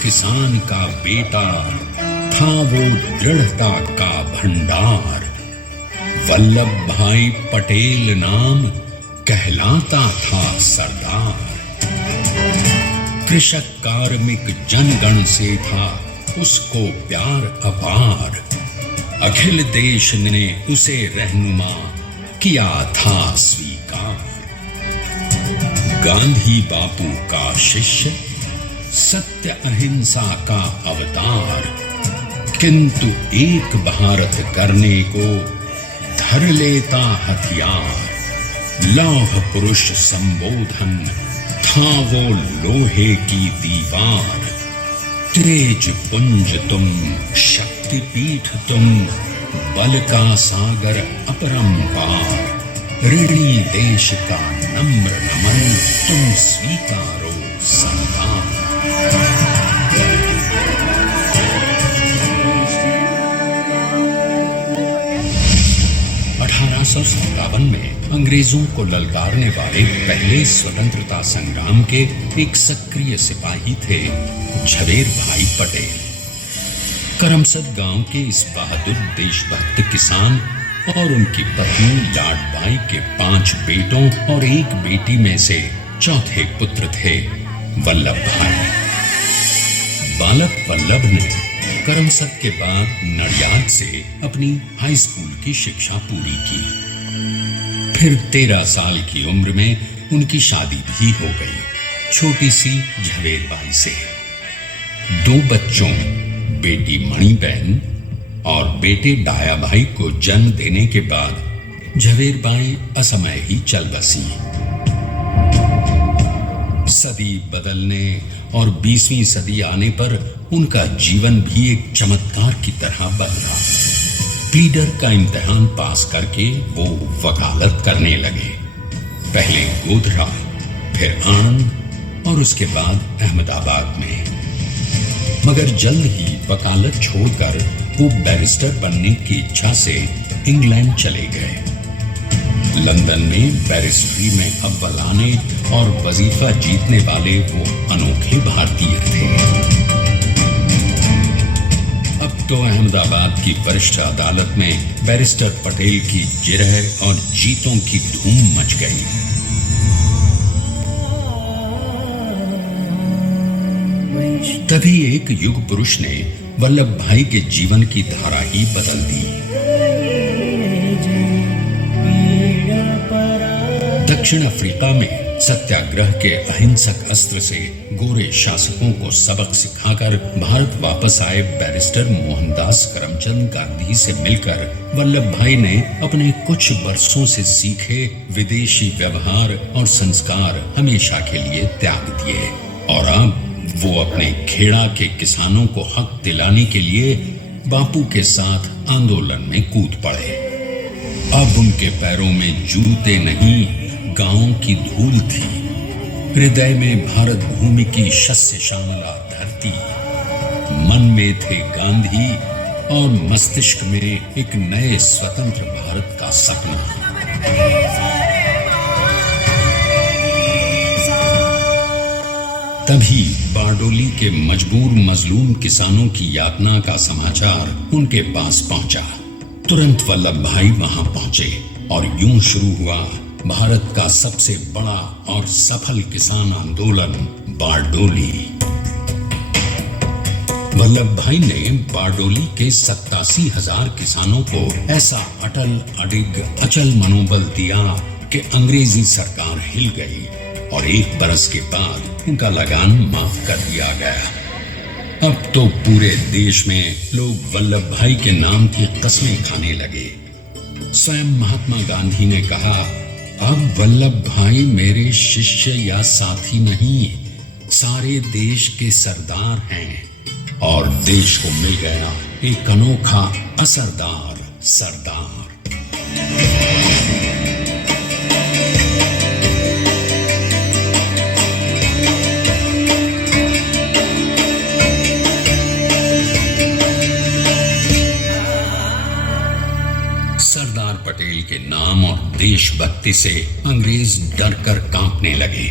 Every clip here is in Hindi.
किसान का बेटा था वो दृढ़ता का भंडार। वल्लभ भाई पटेल नाम कहलाता था सरदार। कृषक कार्मिक जनगण से था उसको प्यार अपार। अखिल देश ने उसे रहनुमा किया था स्वीकार। गांधी बापू का शिष्य, सत्य अहिंसा का अवतार, किंतु एक भारत करने को धर लेता हथियार। लौह पुरुष संबोधन था वो लोहे की दीवार। तेज पुंज तुम, शक्ति पीठ तुम, बल का सागर अपरंपार। ऋणी देश का नम्र नमन तुम स्वीकारो सरदार। 1857 में अंग्रेजों को ललकारने वाले पहले स्वतंत्रता संग्राम के एक सक्रिय सिपाही थे झवेर भाई पटेल। करमसद गांव के इस बहादुर देशभक्त किसान और उनकी पत्नी लाडबाई के 5 बेटों और 1 बेटी में से चौथे पुत्र थे वल्लभ भाई। बालक वल्लभ ने करमसद के बाद नडियाद से अपनी हाई स्कूल की शिक्षा पूरी की। फिर 13 साल की उम्र में उनकी शादी भी हो गई, छोटी सी झवेरबाई से। 2 बच्चों, बेटी मणिबहन और बेटे डाया भाई को जन्म देने के बाद झवेरबाई असमय ही चल बसी। सदी बदलने और 20वीं सदी आने पर उनका जीवन भी एक चमत्कार की तरह बदला। प्लीडर का इम्तिहान पास करके वो वकालत करने लगे। पहले गोधरा, फिर आणंद और उसके बाद अहमदाबाद में। मगर जल्द ही वकालत छोड़कर वो बैरिस्टर बनने की इच्छा से इंग्लैंड चले गए। लंदन में बैरिस्ट्री में अव्वल आने और वजीफा जीतने वाले वो अनोखे भारतीय थे। अब तो अहमदाबाद की वरिष्ठ अदालत में बैरिस्टर पटेल की जिरह और जीतों की धूम मच गई। तभी एक युग पुरुष ने वल्लभ भाई के जीवन की धारा ही बदल दी। दक्षिण अफ्रीका में सत्याग्रह के अहिंसक अस्त्र से गोरे शासकों को सबक सिखाकर भारत वापस आए बैरिस्टर मोहनदास करमचंद गांधी से मिलकर वल्लभ भाई ने अपने कुछ बरसों से सीखे विदेशी व्यवहार और संस्कार हमेशा के लिए त्याग दिए और अब वो अपने खेड़ा के किसानों को हक दिलाने के लिए बापू के साथ आंदोलन में कूद पड़े। अब उनके पैरों में जूते नहीं, गांवों की धूल थी। हृदय में भारत भूमि की शस्य श्यामला धरती, मन में थे गांधी और मस्तिष्क में एक नए स्वतंत्र भारत का सपना। तभी बारडोली के मजबूर मजलूम किसानों की यातना का समाचार उनके पास पहुंचा। तुरंत वल्लभ भाई वहां पहुंचे और यूं शुरू हुआ भारत का सबसे बड़ा और सफल किसान आंदोलन बारडोली। वल्लभ भाई ने बारडोली के 87,000 किसानों को ऐसा अटल अडिग अचल मनोबल दिया कि अंग्रेजी सरकार हिल गई और 1 बरस के बाद उनका लगान माफ कर दिया गया। अब तो पूरे देश में लोग वल्लभ भाई के नाम की कस्में खाने लगे। स्वयं महात्मा गांधी ने कहा, अब वल्लभ भाई मेरे शिष्य या साथी नहीं, सारे देश के सरदार हैं और देश को मिल गया एक अनोखा असरदार सरदार। सरदार पटेल के नाम और देशभक्ति से अंग्रेज डर कर कांपने लगे।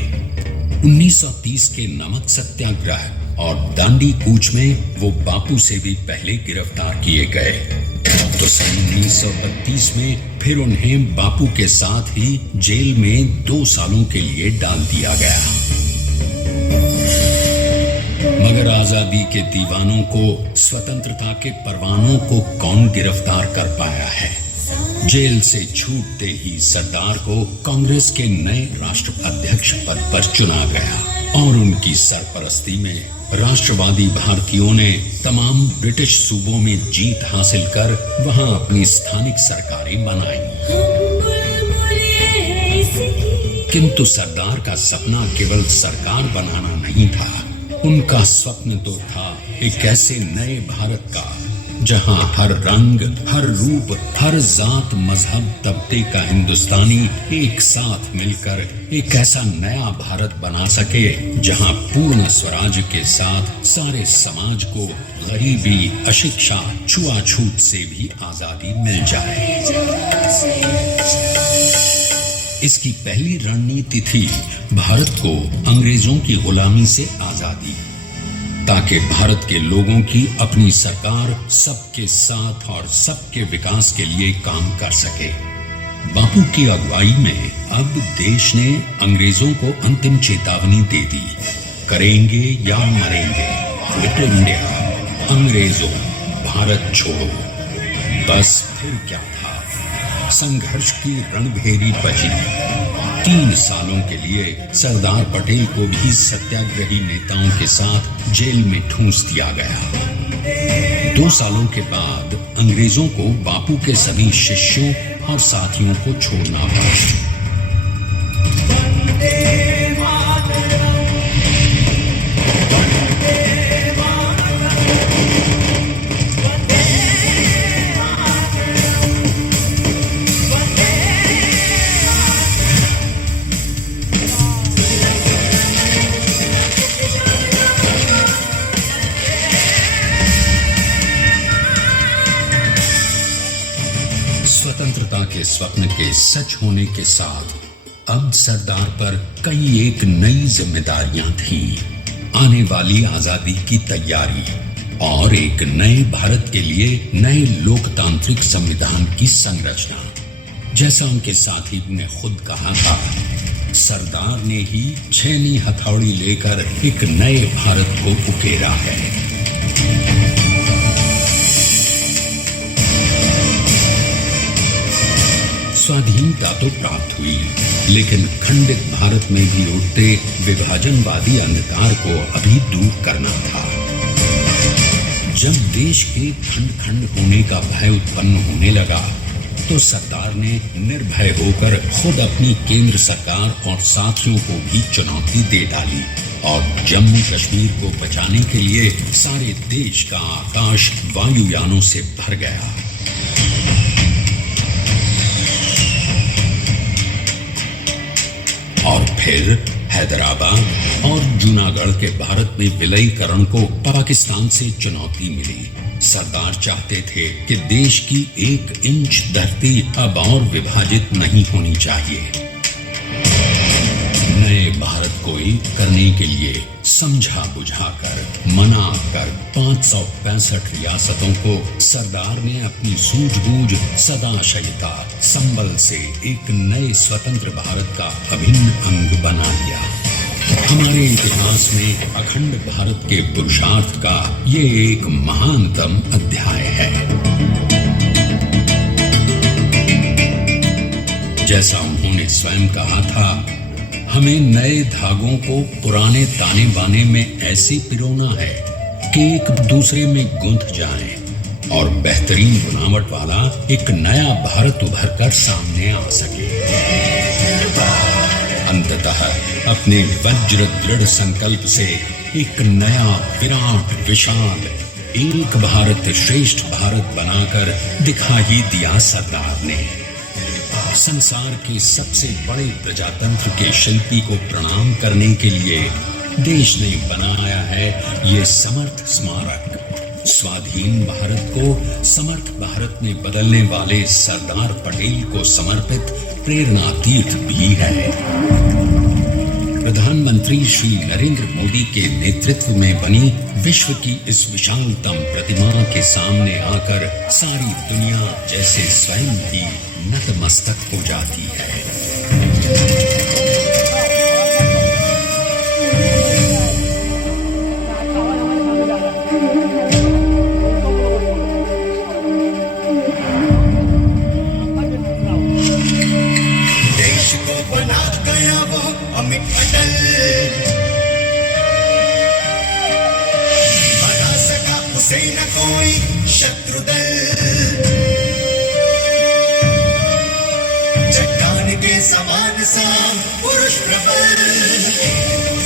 1930 के नमक सत्याग्रह और दांडी कूच में वो बापू से भी पहले गिरफ्तार किए गए। तो सन 1932 में फिर उन्हें बापू के साथ ही जेल में 2 सालों के लिए डाल दिया गया। मगर आजादी के दीवानों को, स्वतंत्रता के परवानों को कौन गिरफ्तार कर पाया है। जेल से छूटते ही सरदार को कांग्रेस के नए राष्ट्र अध्यक्ष पद पर चुना गया और उनकी सरपरस्ती में राष्ट्रवादी भारतीयों ने तमाम ब्रिटिश सूबों में जीत हासिल कर वहां अपनी स्थानिक सरकारें बनाई। किंतु सरदार का सपना केवल सरकार बनाना नहीं था, उनका स्वप्न तो था एक ऐसे नए भारत का जहां हर रंग, हर रूप, हर जात, मजहब, तबके का हिंदुस्तानी एक साथ मिलकर एक ऐसा नया भारत बना सके जहां पूर्ण स्वराज के साथ सारे समाज को गरीबी, अशिक्षा, छुआछूत से भी आजादी मिल जाए। इसकी पहली रणनीति थी भारत को अंग्रेजों की गुलामी से आजादी, ताकि भारत के लोगों की अपनी सरकार सबके साथ और सबके विकास के लिए काम कर सके। बापू की अगुवाई में अब देश ने अंग्रेजों को अंतिम चेतावनी दे दी, करेंगे या मरेंगे, क्विट इंडिया, अंग्रेजों भारत छोड़ो। बस फिर क्या था, संघर्ष की रणभेरी बजी। 3 सालों के लिए सरदार पटेल को भी सत्याग्रही नेताओं के साथ जेल में ठूंस दिया गया। 2 सालों के बाद अंग्रेजों को बापू के सभी शिष्यों और साथियों को छोड़ना पड़ा। स्वतंत्रता के स्वप्न के सच होने के साथ अब सरदार पर कई एक नई जिम्मेदारियां थीं। आने वाली आजादी की तैयारी और एक नए भारत के लिए नए लोकतांत्रिक संविधान की संरचना। जैसा उनके साथी ने खुद कहा था, सरदार ने ही छेनी हथौड़ी लेकर एक नए भारत को उकेरा है। स्वाधीनता तो प्राप्त हुई, लेकिन खंडित भारत में भी उठते विभाजनवादी अंधकार को अभी दूर करना था। जब देश के खंड खंड होने का भय उत्पन्न होने लगा, तो सरदार ने निर्भय होकर खुद अपनी केंद्र सरकार और साथियों को भी चुनौती दे डाली और जम्मू कश्मीर को बचाने के लिए सारे देश का आकाश वायुयानों से भर गया। और फिर हैदराबाद और जूनागढ़ के भारत में विलयीकरण को पाकिस्तान से चुनौती मिली। सरदार चाहते थे कि देश की 1 इंच धरती अब और विभाजित नहीं होनी चाहिए। नए भारत को एक करने के लिए समझा बुझाकर मनाकर 565 रियासतों को सरदार ने अपनी सूझबूझ सदाशयता संबल से एक नए स्वतंत्र भारत का अभिन्न अंग बना लिया। हमारे इतिहास में अखंड भारत के पुरुषार्थ का ये एक महानतम अध्याय है। जैसा उन्होंने स्वयं कहा था, हमें नए धागों को पुराने ताने बाने में ऐसे पिरोना है कि एक दूसरे में गुंथ जाएं और बेहतरीन बनावट वाला एक नया भारत उभर कर सामने आ सके। अंततः अपने वज्र दृढ़ संकल्प से एक नया विराट विशाल एक भारत श्रेष्ठ भारत बनाकर दिखा ही दिया सरदार ने। संसार के सबसे बड़े प्रजातंत्र के शिल्पी को प्रणाम करने के लिए देश ने बनाया है ये समर्थ स्मारक। स्वाधीन भारत को समर्थ भारत में बदलने वाले सरदार पटेल को समर्पित प्रेरणा तीर्थ भी है। प्रधानमंत्री श्री नरेंद्र मोदी के नेतृत्व में बनी विश्व की इस विशालतम प्रतिमा के सामने आकर सारी दुनिया जैसे स्वयं भी नतमस्तक हो जाती है। देश को बना गया वो अमित अटल, बना सका उसे न कोई शत्रु दल। चट्टान के समान सा पुरुष प्रबल,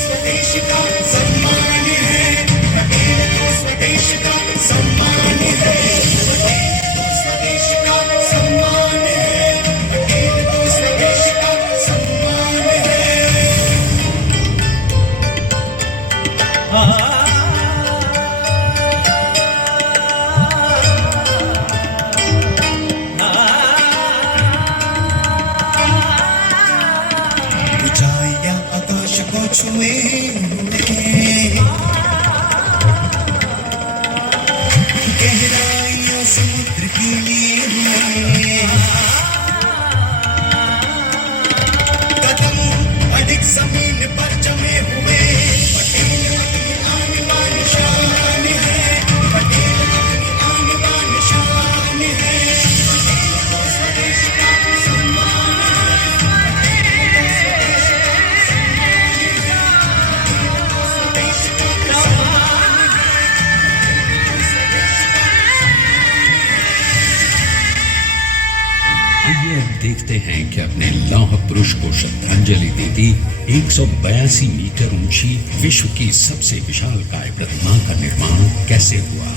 स्वदेश का सम्मान है, पटेल तो स्वदेश का सम्मान है, पटेल तो स्वदेश का सम्मान है, पटेल तो स्वदेश का सम्मान है। ऊंचाइयां आकाश को छुए हुए, गहराइयां समुद्र की लिए हुए, कदम अधिक जमीन पर जमे हुए। पटेल अपनी आन बान शान है, पटेल अपनी आन बान शान है, पटेल तो स्वदेश का सम्मान है, पटेल तो स्वदेश का सम्मान है, तो स्वदेश का सम्मान है, तो स्वदेश का आइए अब देखते हैं कि अपने लौह पुरुष को श्रद्धांजलि देती 182 मीटर ऊंची विश्व की सबसे विशालकाय प्रतिमा का निर्माण कैसे हुआ।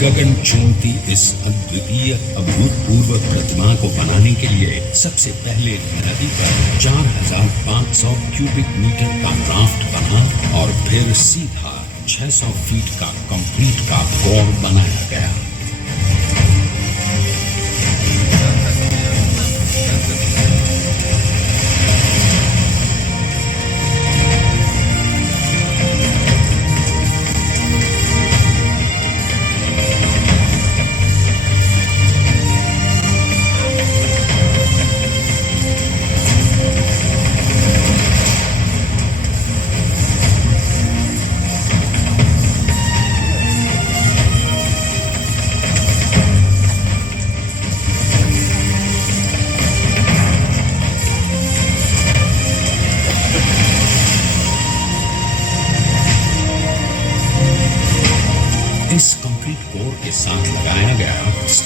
गगन चुंबती इस अद्वितीय अभूतपूर्व प्रतिमा को बनाने के लिए सबसे पहले नदी पर 4500 क्यूबिक मीटर का राफ्ट बना और फिर सीधा 600 फीट का कंक्रीट का कोर बनाया गया।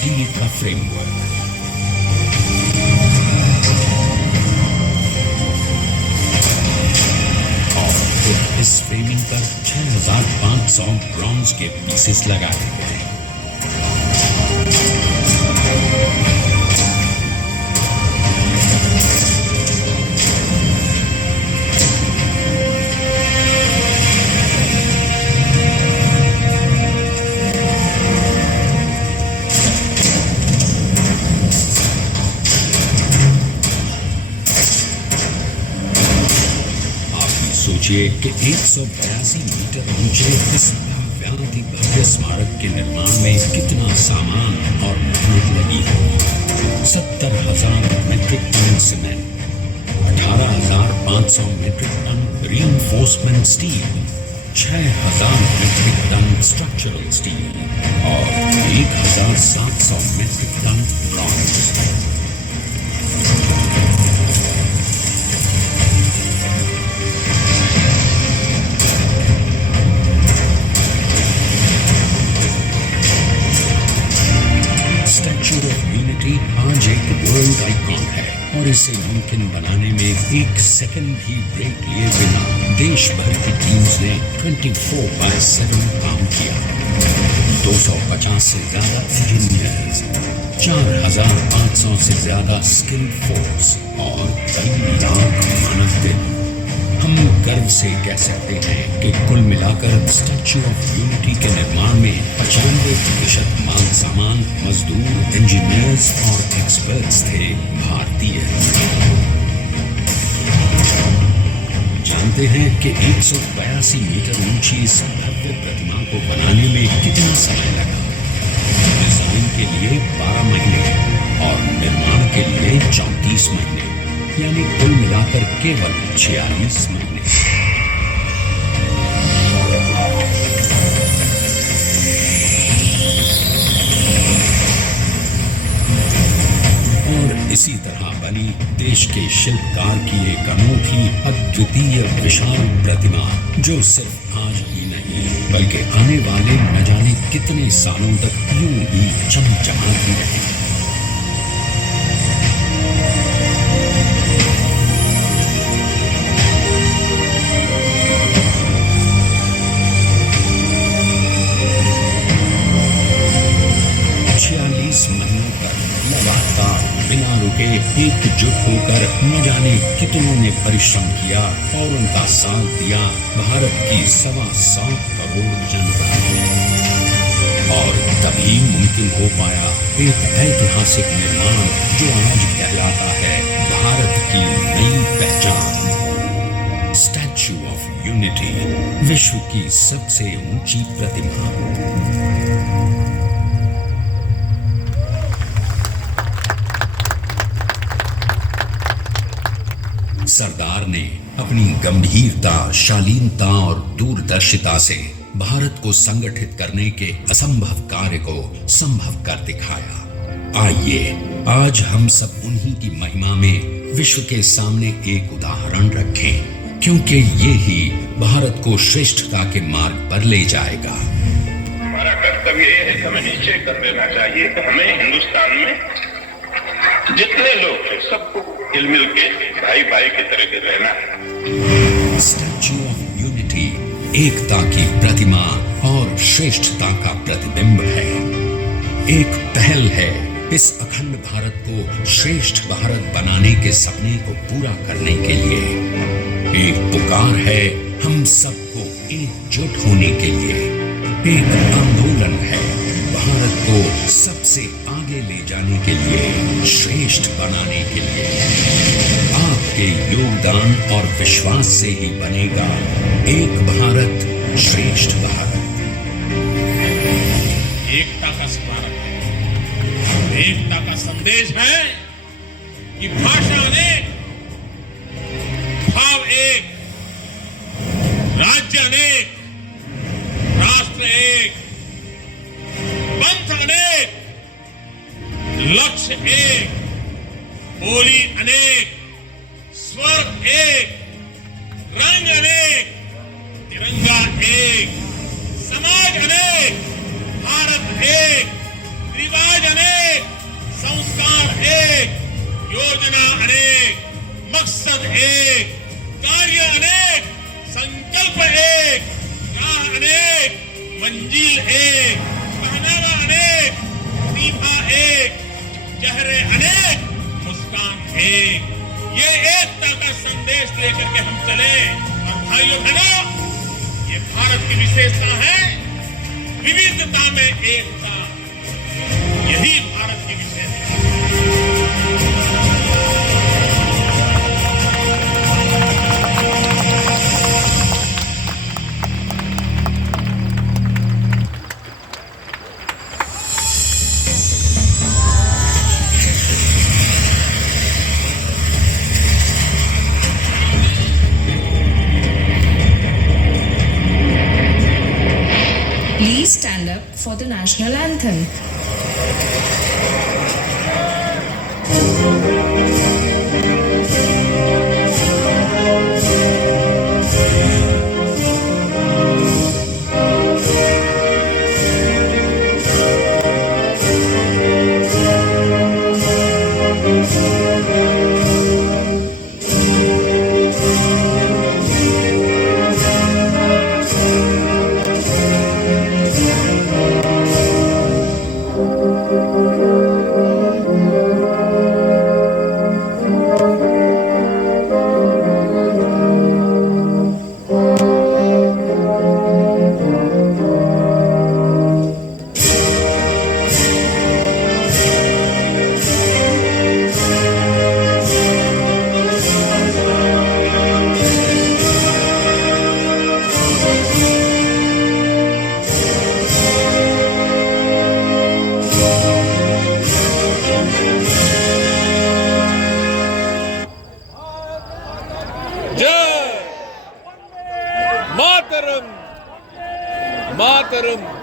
स्टील का फ्रेमवर्क। और इस फ्रेमिंग पर 6500 ब्रॉन्ज के पीसेस लगाए गए। सोचिए कि 182 मीटर ऊंचे इस भव्याति भव्य स्मारक के निर्माण में कितना सामान और मेहनत लगी है। 70,000 metric ton cement, 18,500 metric ton reinforcement steel, 6,000 metric ton structural steel और 1,700 मीट्रिक टन ब्रॉन्ज। आज एक वर्ल्ड आइकॉन है और इसे मुमकिन बनाने में एक सेकंड भी ब्रेक लिए बिना देश भर की टीम्स ने 24/7 काम किया। 250 से ज्यादा इंजीनियर्स, 4,500 से ज्यादा स्किल फोर्स और 3 लाख मानव दिन। हम गर्व से कह सकते हैं कि कुल मिलाकर स्टैच्यू ऑफ यूनिटी के निर्माण में 95% माल सामान, मजदूर, इंजीनियर्स और एक्सपर्ट्स थे भारतीय। जानते हैं कि 182 मीटर ऊंची इस भव्य प्रतिमा को बनाने में कितना समय लगा? डिजाइन के लिए 12 महीने और निर्माण के लिए 34 महीने, यानी कुल मिलाकर केवल 46 महीने। और इसी तरह बनी देश के शिल्पकार की एक अनूठी, अद्वितीय, विशाल प्रतिमा, जो सिर्फ आज ही नहीं बल्कि आने वाले न जाने कितने सालों तक यूं ही चमचमाती रहेगी। लगातार बिना रुके एकजुट होकर न जाने कितनों ने परिश्रम किया और उनका साथ दिया भारत की 125 करोड़ जनता। और तभी मुमकिन हो पाया एक ऐतिहासिक निर्माण जो आज कहलाता है भारत की नई पहचान। स्टैच्यू ऑफ यूनिटी, विश्व की सबसे ऊंची प्रतिमा। सरदार ने अपनी गंभीरता, शालीनता और दूरदर्शिता से भारत को संगठित करने के असंभव कार्य को संभव कर दिखाया। आइए आज हम सब उन्हीं की महिमा में विश्व के सामने एक उदाहरण रखें, क्योंकि ये ही भारत को श्रेष्ठता के मार्ग पर ले जाएगा। हमारा कर्तव्य यह है कि हमें निश्चय कर लेना चाहिए कि हमें हिंदुस्तान में जितने लोग हैं सबको मिल के भाई भाई की तरह के रहना है। स्टैच्यू ऑफ यूनिटी एकता की प्रतिमा और श्रेष्ठता का प्रतिबिंब है। एक पहल है इस अखंड भारत को श्रेष्ठ भारत बनाने के सपने को पूरा करने के लिए। एक पुकार है हम सबको एकजुट होने के लिए। एक आंदोलन है भारत को सबसे आगे ले जाने के लिए, श्रेष्ठ बनाने के लिए। आपके योगदान और विश्वास से ही बनेगा एक भारत श्रेष्ठ भारत। एकता का स्मारक है, एकता का संदेश है कि भाषा अनेक, भाव एक, राज्य अनेक, राष्ट्र एक, पंथ अनेक, लक्ष्य एक, बोली अनेक, स्वर एक, रंग अनेक, तिरंगा एक, समाज अनेक, भारत एक, रिवाज अनेक। योजना अनेक, मकसद एक, कार्य अनेक, संकल्प एक, राह अनेक, मंजिल एक, पहनावा अनेक, सीमा एक, चेहरे अनेक, मुस्कान एक। ये एकता का संदेश लेकर के हम चले। और भाइयों बहनों, ये भारत की विशेषता है, विविधता में एकता। यही भारत की विशेषता है। Please stand up for the national anthem. Mataram Mataram